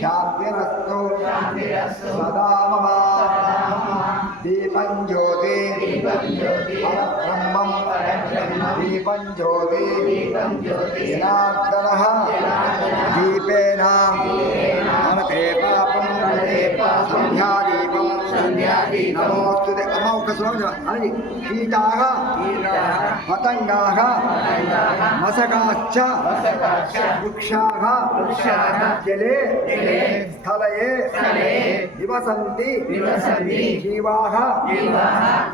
शान्तिरस्तु सदा मम దీపం జ్యోతి పరబ్రహ్మం దీపం జ్యోతి జనార్దన にありのもつで釜はありヒーターがパタンガーがまさかあっちゃブクシャーがゲレータレイイバサンディヒーワーが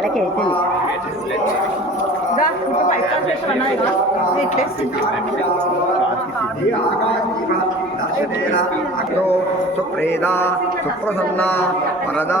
వాళ్ళకి అవుతుంది సుప్రేదా సుప్రసన్న వరదా